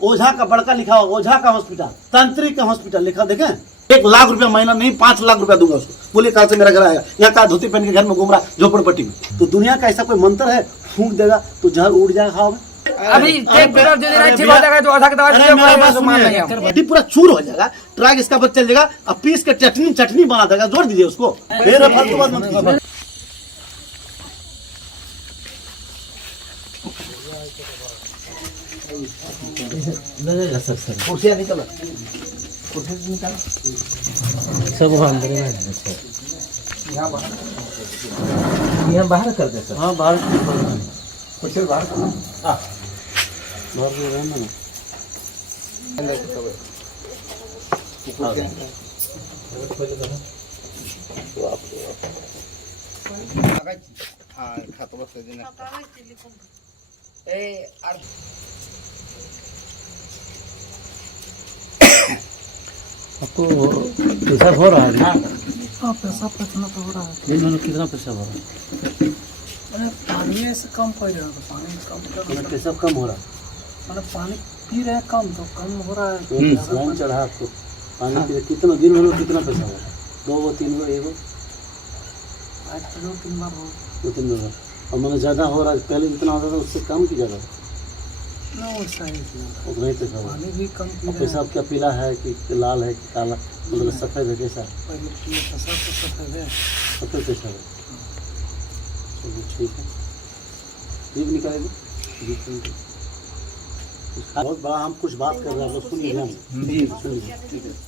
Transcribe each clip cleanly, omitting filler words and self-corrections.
ओझा का बड़का लिखा हुआ, ओझा का हॉस्पिटल, तांत्रिक का हॉस्पिटल लिखा, देखें 1 लाख रुपया महीना नहीं 5 लाख रुपया दूंगा उसको। बोले कहा से मेरा घर आएगा, यहाँ का धोती पहन के घर में घूम रहा झोपड़पट्टी में। तो दुनिया का ऐसा कोई मंत्र है, फूंक देगा तो जहर उड़ जाएगा हवा में। अभी बॉडी पूरा चूर हो जाएगा, ट्रक इसका बच चल जाएगा, अब पीस के चटनी बना देगा, जोड़ दीजिए उसको। फिर फालतू बात मत कीजिए। कुर्सियाँ निकला, कुर्सी निकाला, सब अंदर में यहाँ बाहर कर दे सर। हाँ बाहर कुछ बाहर हाँ बाहर रहना ना। आपको पैसा हो रहा है ना? हाँ पैसा पचना तो हो रहा है। दिन में कितना पैसा हो रहा है? मैंने पानी से कम पड़ रहा था, पानी कम कर पैसा कम हो रहा है, मैंने पानी पी रहे हैं कम तो कम हो रहा है। लाइन चढ़ा आपको पानी पी, कितना दिन में कितना पैसा हो रहा है? 2 गो 3 गो 1 गो 2-3 बार हो 2-3 बार। और मैंने ज़्यादा हो रहा है, पहले जितना होता था उससे कम की ज़्यादा ना, वैसा ही उतना ही पैसा हो रहा है। पानी भी कम पी और रहे पैसा हैं। क्या पीला है कि लाल है कि काला, मतलब सफ़ेद है, कैसा पहले पिए पैसा तो सफेद है। सफ़ेद पैसा है। चलिए ठीक है, जीप निकालेंगे, जीप निकालेंगे। बहुत बड़ा हम कुछ बात कर रहे हैं, तो सुनिए ध्यान से। जी सुनिए,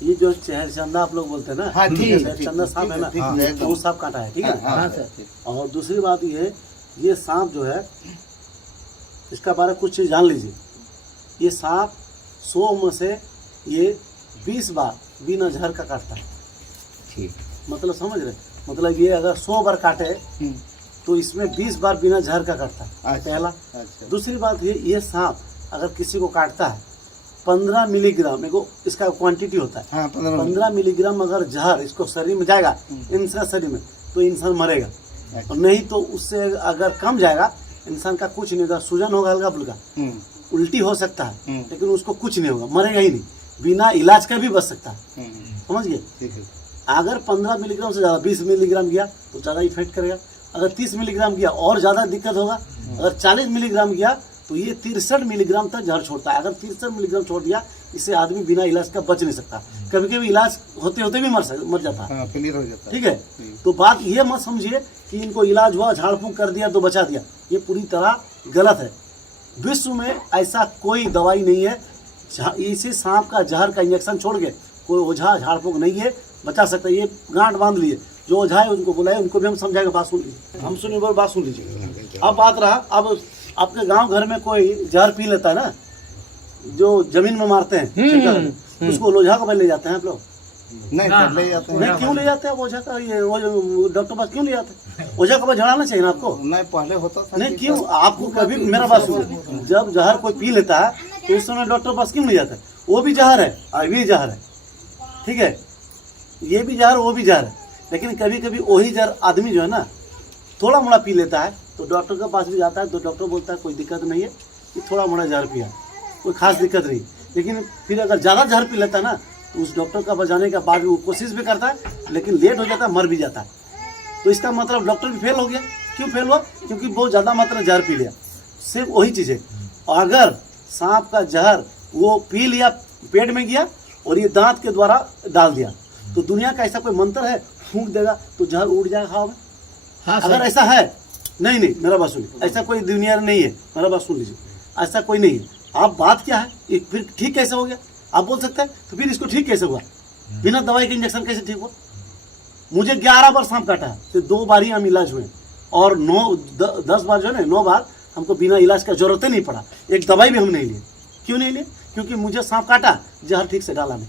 ये जो चंदा आप लोग बोलते हैं ना, हाँ, ठीक है, चंदा सांप है ना, ठीक है, वो सांप काटा है, ठीक है। हाँ सर। और दूसरी बात ये सांप जो है, इसका बारे में कुछ चीज़ जान लीजिए। ये सांप 100 में से ये 20 बार बिना जहर का काटता है। ठीक। मतलब समझ रहे, मतलब ये अगर 100 बार काटे तो इसमें 20 बार बिना जहर का काटता है, अच्छा, पहला। अच्छा। दूसरी बात ये सांप अगर किसी को काटता है 15 मिलीग्राम इसका क्वांटिटी होता है। हाँ, 15 मिलीग्राम अगर जहर इसको शरीर में जाएगा, इंसान शरीर में, तो इंसान मरेगा। और नहीं तो उससे अगर कम जाएगा, इंसान का कुछ नहीं होगा, सूजन होगा हल्का फुल्का, उल्टी हो सकता है, लेकिन उसको कुछ नहीं होगा, मरेगा ही नहीं, बिना इलाज का भी बच सकता है। समझ गए। ठीक है। अगर 15 मिलीग्राम से ज़्यादा 20 मिलीग्राम गया तो ज़्यादा इफेक्ट करेगा। अगर 30 मिलीग्राम गया और ज़्यादा दिक्कत होगा। अगर 40 मिलीग्राम गया तो ये 63 मिलीग्राम तक जहर छोड़ता है। अगर 63 मिलीग्राम छोड़ दिया, इससे आदमी बिना इलाज का बच नहीं सकता। कभी कभी इलाज होते होते भी मर जाता है। हाँ, क्लियर हो जाता है। ठीक है। तो बात ये मत समझिए कि इनको इलाज हुआ, झाड़ फूंक कर दिया तो बचा दिया, ये पूरी तरह गलत है। विश्व में ऐसा कोई दवाई नहीं है, इसी सांप का जहर का इंजेक्शन छोड़ के कोई ओझा झाड़ फूंक नहीं है बचा सकता। ये गांठ बांध लिए, जो ओझा है उनको बुलाए, उनको भी हम समझाएंगे। बात सुन लीजिए, हम सुनिए, बात सुन लीजिए। अब बात रहा, अब आपके गांव घर में कोई जहर पी लेता है ना, जो जमीन में मारते हैं, उसको ओझा को ले जाते हैं आप लोग। नहीं, फिर ले जाते हैं। नहीं, क्यों ले जाते हैं ओझा का? ये डॉक्टर पास क्यों ले जाते हैं? ओझा का पास झड़ाना चाहिए ना आपको। नहीं, पहले होता था। नहीं, क्यों आपको कभी, मेरा बात सुनिए, जब जहर कोई पी लेता है तो उस समय डॉक्टर पास क्यों ले जाता है? वो भी जहर है और भी जहर है, ठीक है। ये भी जहर, वो भी जहर है, लेकिन कभी कभी वही जहर आदमी जो है ना थोड़ा मोड़ा पी लेता है, तो डॉक्टर के पास भी जाता है, तो डॉक्टर बोलता है कोई दिक्कत नहीं है, कि थोड़ा मोड़ा जहर पिया, कोई खास दिक्कत नहीं। लेकिन फिर अगर ज़्यादा जहर पी लेता है ना, तो उस डॉक्टर का बचाने के बाद वो कोशिश भी करता है, लेकिन लेट हो जाता है, मर भी जाता है। तो इसका मतलब डॉक्टर भी फेल हो गया। क्यों फेल हुआ? क्योंकि बहुत ज़्यादा मात्रा जहर पी लिया। सिर्फ वही चीज़ है। और अगर सांप का जहर वो पी लिया, पेट में गया और ये दांत के द्वारा डाल दिया, तो दुनिया का ऐसा कोई मंत्र है, फूंक देगा तो जहर उड़ जाएगा हवा में? हाँ अगर ऐसा है, नहीं मेरा बात सुनिए, ऐसा कोई दुनिया में नहीं है, मेरा बात सुन लीजिए, ऐसा कोई नहीं है। आप बात क्या है, ये फिर ठीक कैसे हो गया आप बोल सकते हैं? तो फिर इसको ठीक कैसे हुआ? बिना दवाई के इंजेक्शन कैसे ठीक हुआ? मुझे 11 बार सांप काटा है, तो 2 बार ही हम इलाज हुए, और 10 बार जो है ना, 9 बार हमको बिना इलाज का जरूरत ही नहीं पड़ा। एक दवाई भी हम नहीं लिए। क्यों नहीं लिए? क्योंकि मुझे सांप काटा, जहर ठीक से डाला नहीं।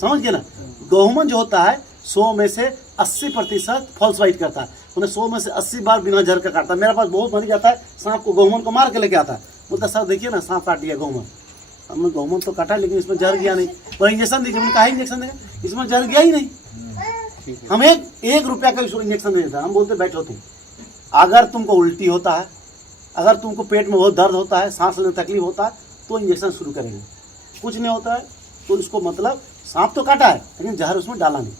समझ गए ना। गहुमन जो होता है 100 में से 80% फॉल्स वाइट करता है, उन्हें 100 में से 80 बार बिना जहर का काटता है। मेरे पास बहुत मरीज आता है, सांप को, गहुमन को मार के लेके आता है, बोलता सर देखिए ना सांप काट दिया गहुमन। हमने गहुमन तो काटा, लेकिन इसमें जहर गया नहीं। और इंजेक्शन दीजिए, मैंने कहा इंजेक्शन देगा, इसमें जहर गया ही नहीं। हम 1 रुपया का इंजेक्शन नहीं देता। हम बोलते बैठो तुम, अगर तुमको उल्टी होता है, अगर तुमको पेट में बहुत दर्द होता है, सांस लेने तकलीफ होता है, तो इंजेक्शन शुरू करेंगे। कुछ नहीं होता है तो इसको मतलब सांप तो काटा है लेकिन जहर उसमें डाला नहीं।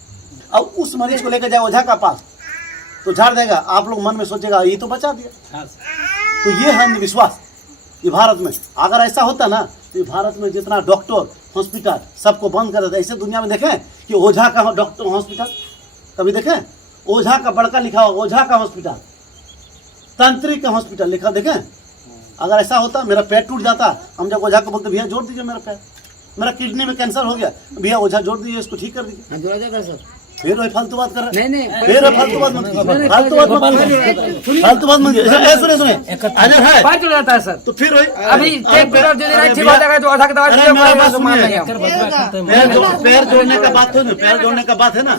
अब उस मरीज को लेकर जाए ओझा का पास तो झाड़ देगा, आप लोग मन में सोचेगा ये तो बचा दिया। तो ये है अंधविश्वास ये भारत में। अगर ऐसा होता ना तो भारत में जितना डॉक्टर हॉस्पिटल सबको बंद कर देता। ऐसे दुनिया में देखें कि ओझा का डॉक्टर हॉस्पिटल कभी देखें? ओझा का बड़का लिखा हो ओझा का हॉस्पिटल, तांत्रिक का हॉस्पिटल लिखा देखें? अगर ऐसा होता मेरा पैर टूट जाता, हम जब ओझा को बोलते भैया जोड़ दीजिए मेरा पैर, मेरा किडनी में कैंसर हो गया, भैया ओझा जोड़ दीजिए इसको ठीक कर दीजिए। जोड़ा जाएगा सर। फिर वही फालतू बात कर रहे हैं। नहीं फिर वही फालतू बात मत कीजिए, फालतू बात मत कीजिए, फालतू बात मत कीजिए। सुने सुने अजर है पाँच हो जाता है सर। तो फिर वही अभी एक डॉक्टर जो देना ठीक हो जाएगा तो आधा की दवा अरे दीजिए, मेरा बात तो मान सुनिए। लेंगे हम। पैर जोड़ने का बात हो ना, पैर जोड़ने का बात है ना,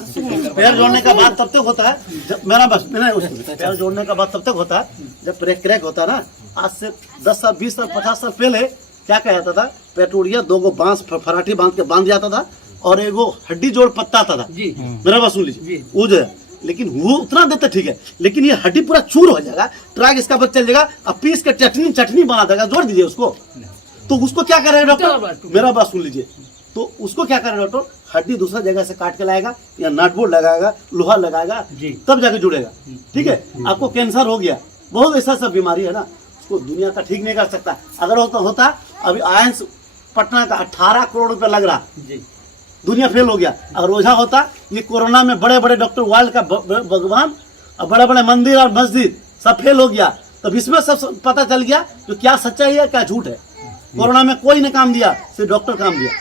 पैर जोड़ने का बात तब तक होता है जब मेरा बस मैंने पैर जोड़ने का बात तब तक होता है जब क्रैक होता है ना। आज से 10 साल 20 साल 50 साल पहले क्या कहा जाता था? पैर टूट गया, 2 बांस फराठी बांध के बांध जाता था और एगो हड्डी जोड़ पत्ता आता था। जी मेरा बात सुन लीजिए, वो जो है लेकिन वो उतना देते ठीक है, लेकिन ये हड्डी पूरा चूर हो जाएगा, ट्रैक इसका बच चल जाएगा, अब पीस के चटनी बना देगा, जोड़ दीजिए उसको। तो उसको क्या करेगा डॉक्टर? मेरा बात सुन लीजिए, तो उसको क्या करेगा डॉक्टर? हड्डी दूसरा जगह से काट के लाएगा या नट बोल्ट लगाएगा, लोहा लगाएगा, तब जाके जुड़ेगा। ठीक है, आपको कैंसर हो गया, बहुत ऐसा सब बीमारी है ना, उसको दुनिया का ठीक नहीं कर सकता। अगर होता अभी आयंस पटना का 18 करोड़ रुपया लग रहा, दुनिया फेल हो गया। अगर ओझा होता, ये कोरोना में बड़े बड़े डॉक्टर वर्ल्ड का भगवान और बड़े बड़े मंदिर और मस्जिद सब फेल हो गया, तब इसमें सब पता चल गया कि क्या सच्चाई है क्या झूठ है। कोरोना में कोई ने काम दिया, सिर्फ डॉक्टर काम दिया।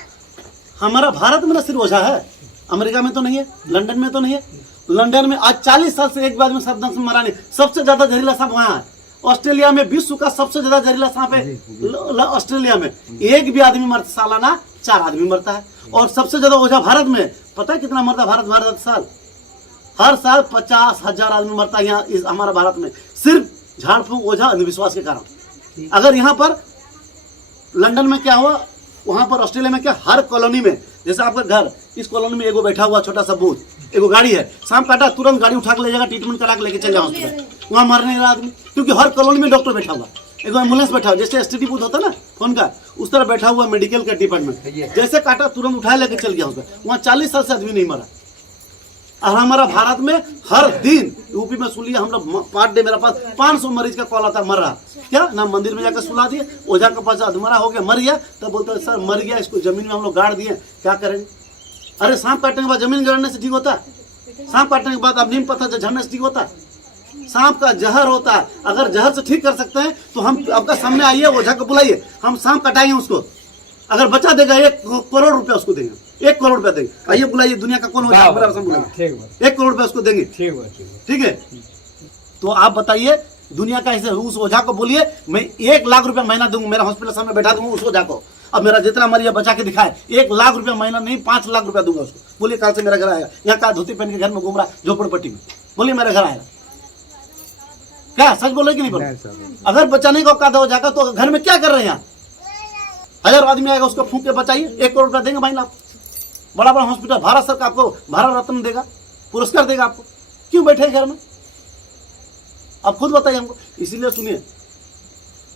हमारा भारत में ना सिर्फ ओझा है, अमेरिका में तो नहीं है, लंदन में तो नहीं है। लंदन में आज 40 साल से एक बार में सांप से मरा नहीं, सबसे ज्यादा जहरीला सांप वहाँ है। ऑस्ट्रेलिया में विश्व का सबसे ज्यादा जहरीला सांप है ऑस्ट्रेलिया में, एक भी आदमी मरता, सालाना 4 आदमी मरता है। और सबसे ज्यादा ओझा भारत में, पता है कितना मरता है भारत साल? हर साल 50,000 आदमी मरता है यहाँ इस हमारा भारत में, सिर्फ झाड़ फूंक ओझा अंधविश्वास के कारण। अगर यहाँ पर लंदन में क्या हुआ, वहां पर ऑस्ट्रेलिया में क्या, हर कॉलोनी में, जैसे आपका घर, इस कॉलोनी में एगो बैठा हुआ छोटा सा बूथ, एगो गाड़ी है, सांप काटा तुरंत गाड़ी उठा के ले जाएगा, ट्रीटमेंट करा के लेके चल जाओ हॉस्पिटल, वहाँ मरने वाला आदमी, क्योंकि हर कॉलोनी में डॉक्टर बैठा हुआ, एगो एम्बुलेंस बैठा हुआ, जैसे एसटीडी बूथ होता है ना फोन का, उस तरह बैठा हुआ मेडिकल का डिपार्टमेंट, जैसे काटा तुरंत उठाया लेके चल गया हॉस्पिटल, वहाँ 40 साल से आदमी नहीं मरा। और हमारा भारत में हर दिन यूपी में सुनिए, हम लोग पर डे मेरा पास 500 मरीज का कॉल आता है मर रहा, क्या ना मंदिर में जाकर सुला दिए, ओझा के पास अधमरा हो गया मर गया, तब बोलते हैं सर मर गया, इसको जमीन में हम लोग गाड़ दिए, क्या करेंगे? अरे सांप काटने के बाद जमीन गाड़ने से ठीक होता है? सांप काटने के बाद अब नीम पत्थर झड़ने से ठीक होता है? सांप का जहर होता है, अगर जहर से ठीक कर सकते हैं तो हम आपका सामने आइए, ओझा को बुलाइए, हम सांप कटाएंगे उसको, अगर बचा देगा 1 करोड़ रुपया उसको देंगे, 1 करोड़ रुपया देंगे। आइए बुलाइए, दुनिया का कौन ओझा बुलाएगा, 1 करोड़ रुपया उसको देंगे। ठीक है, तो आप बताइए दुनिया का ऐसे उस ओझा को बोलिए मैं 1 लाख रुपया महीना दूंगा, मेरा हॉस्पिटल सामने बैठा दूंगा उस ओझा को, अब मेरा जितना मरीज बचा के दिखाए, 1 लाख रुपया महीना नहीं 5 लाख रुपया दूंगा उसको। बोलिए कल से मेरा घर आएगा, यहाँ का धोती पहन के घर में घूम रहा झोपड़पट्टी में, बोलिए मेरा घर आएगा, क्या सच बोले कि नहीं बोले? अगर बचाने का औकात हो जाएगा तो घर में क्या कर रहे हैं? 1000 आदमी आएगा उसको फूंक के बचाइए, 1 करोड़ रुपया देंगे महीना। बड़ा बड़ा हॉस्पिटल भारत सरकार आपको भारत रत्न देगा, पुरस्कार देगा आपको, क्यों बैठे घर में? आप खुद बताइए हमको। इसीलिए सुनिए,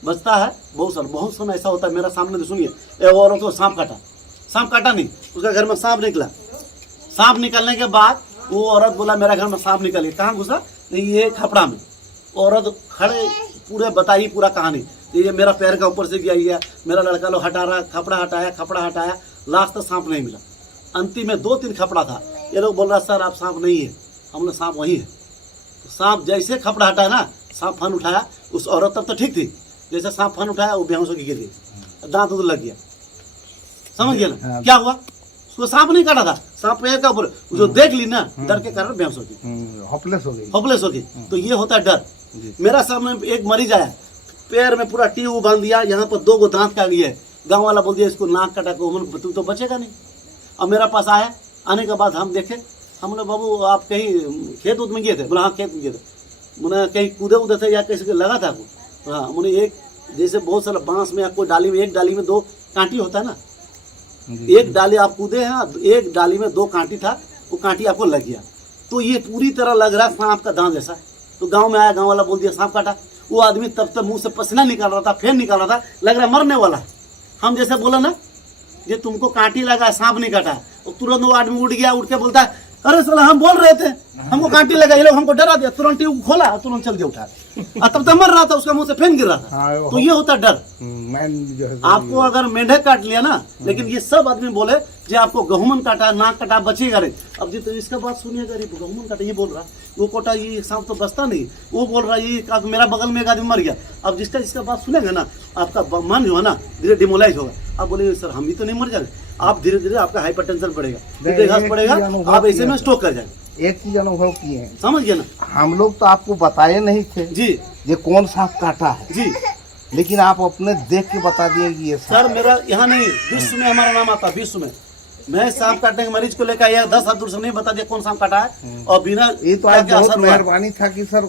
बचता है बहुत समय ऐसा होता है, मेरा सामने सुनिए, एक औरत को सांप काटा नहीं, उसका घर में सांप निकला, सांप निकलने के बाद वो औरत बोला मेरा घर में सांप निकल गया, कहाँ घुसा? ये खपड़ा में। औरत खड़े पूरे बताई पूरा कहानी, ये मेरा पैर का ऊपर से गया, मेरा लड़का लोग हटा रहा, खपड़ा हटाया, लास्ट तक सांप नहीं मिला। अंतिम में 2-3 खपड़ा था, ये लोग बोल रहा सर आप सांप नहीं है, हमने सांप वही है। तो सांप जैसे खपड़ा हटाया ना, सांप फन उठाया, उस औरत तब तो ठीक थी, जैसे सांप फन उठाया वो बेहोश होकर गिर गई, दांत लग गया, समझ गया ना क्या हुआ? उसको सांप नहीं काटा था, सांप पैर का ऊपर, जो देख ली ना डर के कारण बेहोश हो गई, होपलेस हो गई। तो ये होता है डर। मेरा सामने एक मरीज आया, पैर में पूरा ट्यूब बांध दिया, यहाँ पर 2 दांत का लिए, गांव वाला बोल दिया इसको नाक कटा को, तू तो बचेगा नहीं। अब मेरा पास आया, आने के बाद हम देखे, हम लोग बाबू आप कहीं खेत में गए थे? बोला हाँ खेत में गए थे। मैंने कहीं कूदे थे या कैसे लगा था आपको? हाँ, मैंने एक जैसे बहुत सारा बांस में आपको डाली में, एक डाली में 2 कांटी होता है ना, एक डाली आप कूदे हैं, एक डाली में 2 कांटी था, वो कांटी आपको लग गया, तो ये पूरी तरह लग रहा है सांप का दांत जैसा। तो गांव में आया, गांव वाला बोल दिया सांप काटा। वो आदमी तब तक मुंह से पसीना निकाल रहा था, फेन निकाल रहा था, लग रहा है मरने वाला है। हम जैसे बोला ना ये तुमको कांटी लगा सांप नहीं काटा, और तुरंत वो आदमी उठ गया, उठ के बोलता है अरे साला हम बोल रहे थे हमको कांटी लगा, ये लोग हमको डरा दिया, तुरंत ट्यूब खोला तुरंत चल दिया उठा और तब तक मर रहा था, उसका मुंह से फेन गिर रहा था। तो ये होता डर। मैन जो है आपको अगर मेंढक काट लिया ना, लेकिन ये सब आदमी बोले जो आपको गहुमन काटा नाक काटा बचेगा रे, अब जी तो इसका बात सुनिएगा, रे गहुमन काटा ये बोल रहा, वो कोटा ये सांप तो बचता नहीं, वो बोल रहा ये मेरा बगल में एक आदमी मर गया। अब जिसका बात सुनेगा ना आपका मन जो है ना धीरे डिमोलाइज होगा, आप बोलेंगे सर हम भी तो नहीं मर जाएंगे, आप धीरे धीरे आपका हाइपरटेंशन बढ़ेगा, हृदय पड़ेगा, आप ऐसे में स्ट्रोक कर जाएंगे। एक चीज अनुभव किए हैं, समझ गए ना? हम लोग तो आपको बताए नहीं थे जी ये कौन सांप काटा है, जी लेकिन आप अपने देख के बता दिए कि ये सर मेरा यहाँ नहीं, विश्व में हमारा नाम आता, विश्व में मैं सांप काटने के मरीज को लेकर आया 10 हाथ दूर से नहीं बता दिया कौन सांप काटा है, और बिना ये तो आज बहुत मेहरबानी था कि सर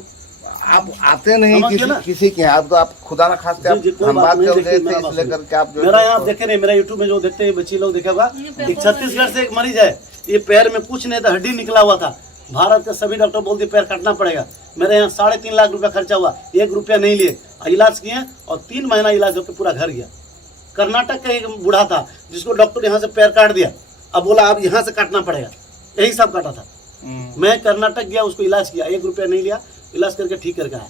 आप आते नहीं किसी के यहाँ, तो आप खुदा न खास्ते हम बात कर रहे थे इसलिए करके आप मेरा यहाँ देखे नहीं, मेरा यूट्यूब में जो देखते हैं बच्चे लोग देखेगा, एक छत्तीसगढ़ से एक मरीज है, ये पैर में कुछ नहीं था, हड्डी निकला हुआ था, भारत के सभी डॉक्टर बोलते पैर काटना पड़ेगा, मेरे यहाँ 3.5 लाख रुपया खर्चा हुआ, 1 रुपया नहीं लिए, इलाज किए और 3 महीना इलाज होकर पूरा घर गया। कर्नाटक का एक बूढ़ा था जिसको डॉक्टर यहाँ से पैर काट दिया, अब बोला अब यहाँ से काटना पड़ेगा, यही सब काटा था। मैं कर्नाटक गया, उसको इलाज किया, 1 रुपया नहीं लिया, इलाज करके ठीक करके आया।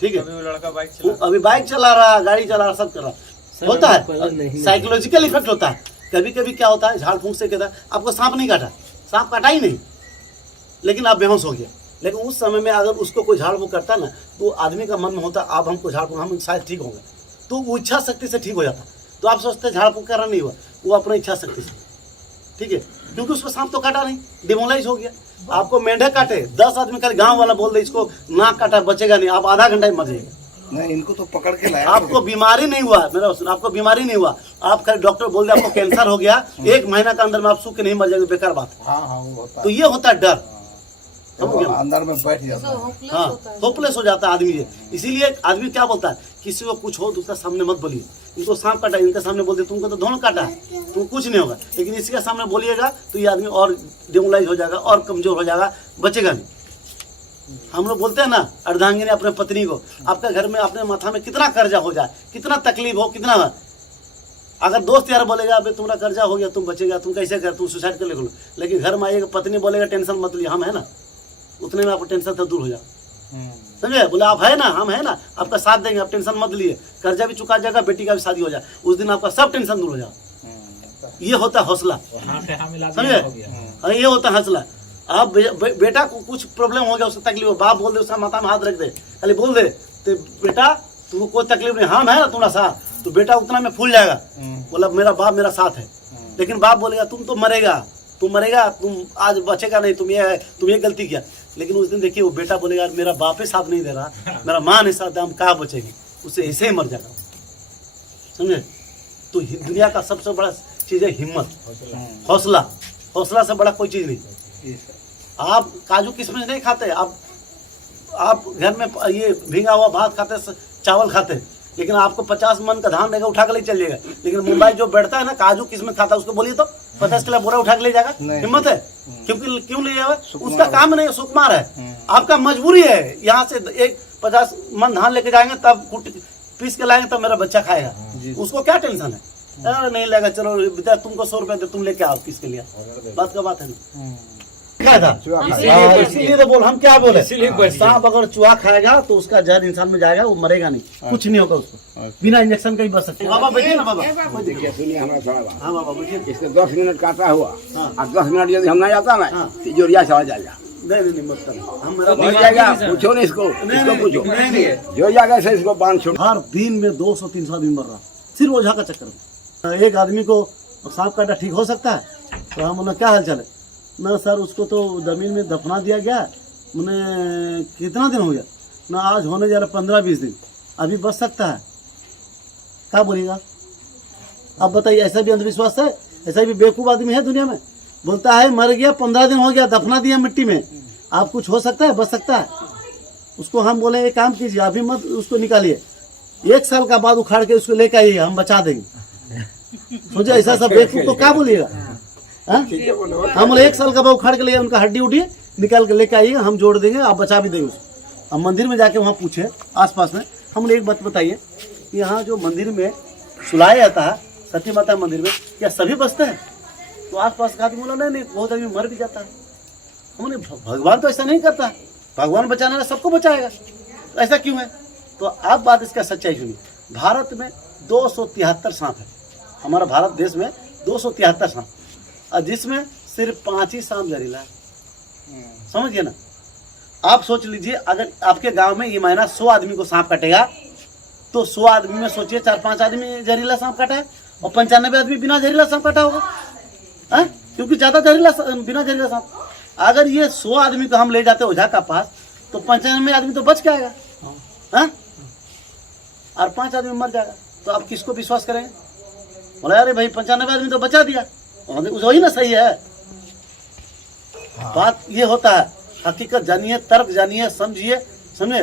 ठीक है, अभी बाइक चला रहा, गाड़ी चला रहा, सब कर रहा। होता है साइकोलॉजिकल इफेक्ट होता है। कभी कभी क्या होता है झाड़ फूंक से कहता है आपको सांप नहीं काटा, सांप काटा ही नहीं, लेकिन आप बेहोश हो गया। लेकिन उस समय में अगर उसको कोई झाड़ फूंक करता ना, तो आदमी का मन में होता आप हमको झाड़ फूंक, हम शायद ठीक होंगे, तो वो इच्छा शक्ति से ठीक हो जाता। तो आप सोचते झाड़ फूंक करना नहीं हुआ, वो अपनी इच्छा शक्ति से, ठीक है, क्योंकि उसको सांप तो काटा नहीं, डिमोलाइज हो गया। आपको मेंढक काटे, 10 आदमी का गांव वाला बोल दे इसको नाक काटा बचेगा नहीं, आप आधा घंटा में मर जाएगा। नहीं, इनको तो पकड़ के लाया। आपको बीमारी नहीं हुआ, मेरा सुन, आपको बीमारी नहीं हुआ, आप खाली डॉक्टर बोल दे आपको कैंसर हो गया, 1 महीना के अंदर में आप सूख के नहीं मर जाएंगे, बेकार बात है। हाँ वो होता तो ये होता है डर, अंदर में बैठ जाता है। हाँ होपलेस हो जाता है आदमी ये। इसीलिए आदमी क्या बोलता है, किसी को कुछ हो तो उसका सामने मत बोलिए, इनको सांप काटा, इनके सामने बोल दे तुमको तो धोन काटा है, तुम कुछ नहीं होगा, लेकिन इसके सामने बोलिएगा तो ये आदमी और डिमोलाइज हो जाएगा और कमजोर हो जाएगा, बचेगा नहीं। हम लोग बोलते हैं ना अर्धांगिनी अपने पत्नी को, आपके घर में अपने माथा में कितना कर्जा हो जाए, कितना तकलीफ हो, कितना, अगर दोस्त यार बोलेगा अबे तुम्हारा कर्जा हो गया तुम बचेगा, तुम कैसे कर, तुम सुसाइड कर ले, लेकिन घर में आइएगा पत्नी बोलेगा टेंशन मत लीजिए, हम है ना, उतने में आपको टेंशन से दूर हो जाए। समझे, बोले आप है ना, हम है ना, आपका साथ देंगे, आप टेंशन मत लिए, कर्जा भी चुका जाएगा, बेटी का भी शादी हो जाए, उस दिन आपका सब टेंशन दूर हो जाए। ये होता है हौसला, समझे, ये होता है हौसला। आप बेटा को कुछ प्रॉब्लम हो गया, उसको तकलीफ हो, बाप बोल दे उसका माथा में हाथ रख दे, खाली बोल दे तो बेटा तुमको कोई तकलीफ नहीं, हम है ना तुम्हारा साथ, तो बेटा उतना में फूल जाएगा, बोला मेरा बाप मेरा साथ है। लेकिन बाप बोलेगा तुम तो मरेगा, तुम मरेगा, तुम आज बचेगा नहीं, तुम ये गलती किया। लेकिन उस दिन देखिए वो बेटा बोलेगा मेरा बाप ही साथ नहीं दे रहा, मेरा माँ नहीं साथ दे, हम कहाँ बचेगी, उससे ऐसे ही मर जाएगा, समझे। तो दुनिया का सबसे बड़ा चीज है हिम्मत, हौसला, हौसला से बड़ा कोई चीज नहीं। आप काजू किशमिश नहीं खाते, आप घर में ये भींगा हुआ भात खाते, चावल खाते, लेकिन आपको 50 मन का धान देगा उठा के ले चलिएगा। लेकिन मुंबई जो बैठता है ना काजू किशमिश खाता है, उसको बोलिए तो 50 किलो बोरा उठा के ले जाएगा, हिम्मत है, क्योंकि क्यों ले जाएगा, उसका काम नहीं है, सुकुमार है, आपका मजबूरी है। यहाँ से 50 मन धान लेके जाएंगे तब पीस के लाएंगे तब मेरा बच्चा खाएगा, उसको क्या टेंशन है, नहीं लेगा, चलो तुमको 100 रुपया दे, तुम लेके आओ किसके लिए, बात का बात है ना। क्या था इसीलिए तो बोल, हम क्या बोले, सांप अगर चूहा खाएगा तो उसका जहर इंसान में जाएगा, वो मरेगा नहीं, कुछ नहीं होगा उसको, बिना इंजेक्शन का ही बच सकते। बाबा बैठिए ना, बाबा देखिए सुनिए हमारा सवाल। हाँ बाबा बैठिए। इसके 10 मिनट काटा हुआ और 10 मिनट यदि हम नहीं आता ना जोरिया चला जाएगा, नहीं मत करो, हम मेरा मिल जाएगा, पूछो नहीं इसको पूछो, जो जाएगा से इसको बांध छोड़। हर दिन में 200-300 आदमी मर रहा, सिर्फ ओझा का चक्कर में। एक आदमी को सांप काटा ठीक हो सकता है, तो हम बोला क्या हाल चाल है ना सर, उसको तो जमीन में दफना दिया गया, मैंने कितना दिन हो गया ना, आज होने जा रहा 15-20 दिन, अभी बच सकता है, क्या बोलेगा आप बताइए। ऐसा भी अंधविश्वास है, ऐसा भी बेवकूफ़ आदमी है दुनिया में, बोलता है मर गया 15 दिन हो गया, दफना दिया मिट्टी में, आप कुछ हो सकता है, बच सकता है। उसको हम बोले एक काम कीजिए, अभी मत उसको निकालिए, 1 साल का बाद उखाड़ के उसको लेकर आइए, हम बचा देंगे। सोचे ऐसा सब बेवकूफ़ को क्या बोलिएगा, हम बोले 1 साल का बाद उखाड़ के लिए उनका हड्डी उठी निकाल के लेके आइएगा, हम जोड़ देंगे, आप बचा भी देंगे उसको। अब मंदिर में जाके वहाँ पूछे आसपास में, हम एक बात बताइए, यहाँ जो मंदिर में सुलाया जाता है सती माता मंदिर में, क्या सभी बसते हैं? तो आसपास का आदमी बोला नहीं, बहुत आदमी मर भी जाता है। हमने भगवान तो ऐसा नहीं करता, भगवान बचाने वाला सबको बचाएगा, तो ऐसा क्यों है? तो आप बात इसका सच्चाई सुनिए। भारत में 273 सांप है, हमारा भारत देश में 273 सांप, और जिसमें सिर्फ 5 ही सांप जहरीला है। समझिए ना, आप सोच लीजिए अगर आपके गांव में ये महीना 100 आदमी को सांप काटेगा, तो 100 आदमी में सोचिए 4-5 आदमी जहरीला सांप काटा है और 95 आदमी बिना जहरीला सांप काटा होगा, है? क्योंकि ज्यादा जहरीला बिना जहरीला सांप। अगर ये 100 आदमी को हम ले जाते ओझा का पास, तो 95 आदमी तो बच के आएगा, है? और 5 आदमी मर जाएगा, तो आप किसको विश्वास करेंगे? बोला अरे भाई 95 आदमी तो बचा दिया, वही ना सही है। बात ये होता है, हकीकत जानिए, तर्क जानिए, समझिए, समझे।